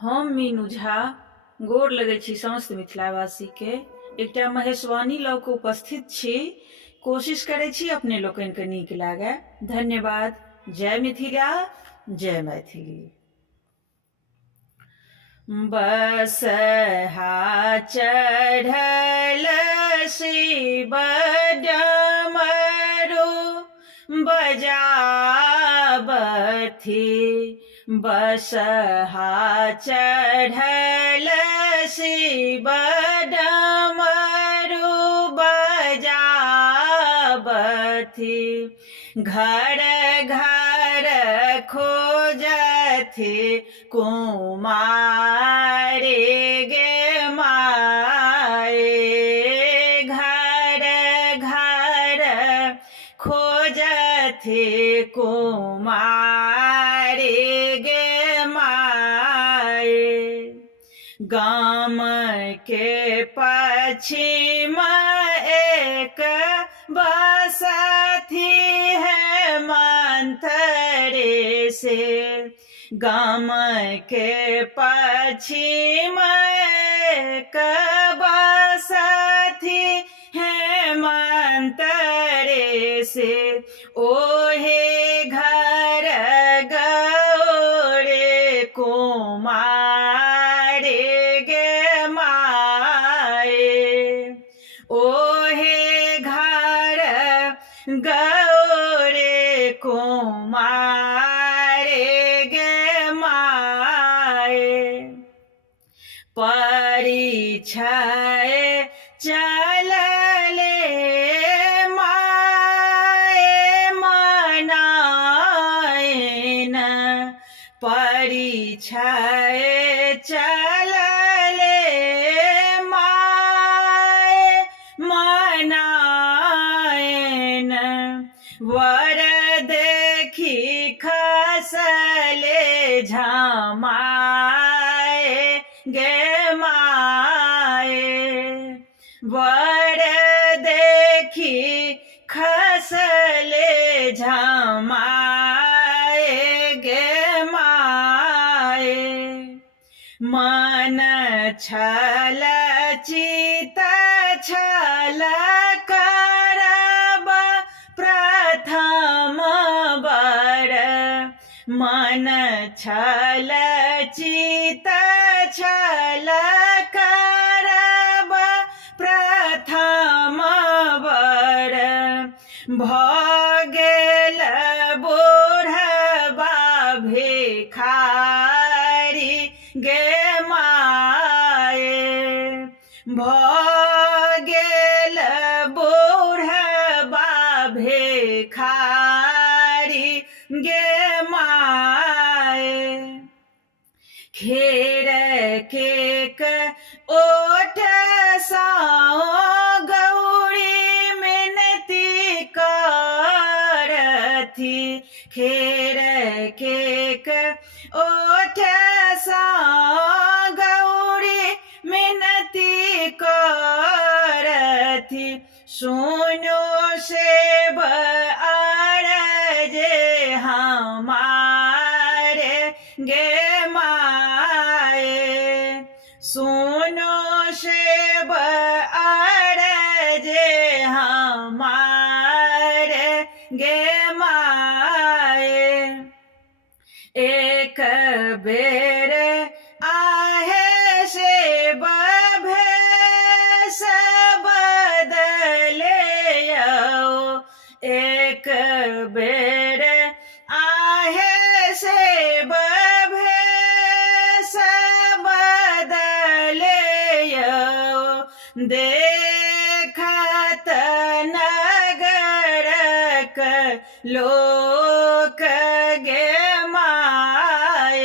हम मीनू झा गोर लगै छी समस्त मिथिलावासी के। एकटा महेशवाणी लऽ कऽ उपस्थित छी। कोशिश करै छी अपने लोकनि के नीक लागे। धन्यवाद। जय मिथिला, जय मैथिली। बसहा चढ़ल शिव डमरू बजाबथि। बसहा चढ़ल शिव डमरू बजाबथि। घर घर खोजथि कुमारी गे माए। घर घर खोजथि कुमारी गे माए। गाम के पश्चिम एक बसथि है मंथरे से। गाम के पश्चिम एक बसथि है मंथरे से। ओहे घर गौरे कुमारी गे माए। ओहे घर गौरे कुमारी गे माए। परिछय चलले माए मनाएन। परिछय चलले माए मनाएन। वर देखी खसले झमाए गे माए। वर देखी खसले झमाए गे माए। मन छल चित छल करब प्रथम बर। मन छल चित छल करब प्रथम बर। भऽ गेल बूढ़बा भिखारी गे माए। भऽ गेल बूढ़बा भिखारी गे माए। खेर केक ओठ सँ गौरी मिनती करथि। खेर केक ओठ सँ गौरी मिनती करथि। सुनो सेब अरजे हमारे गे माए। सुनो सेब अरजे हमारे गे माए। एक बेर आहे सेब भेष बदले आओ। एक बेर आहे सेब भेष बदले आओ। देखत नगरक लोक गे माए।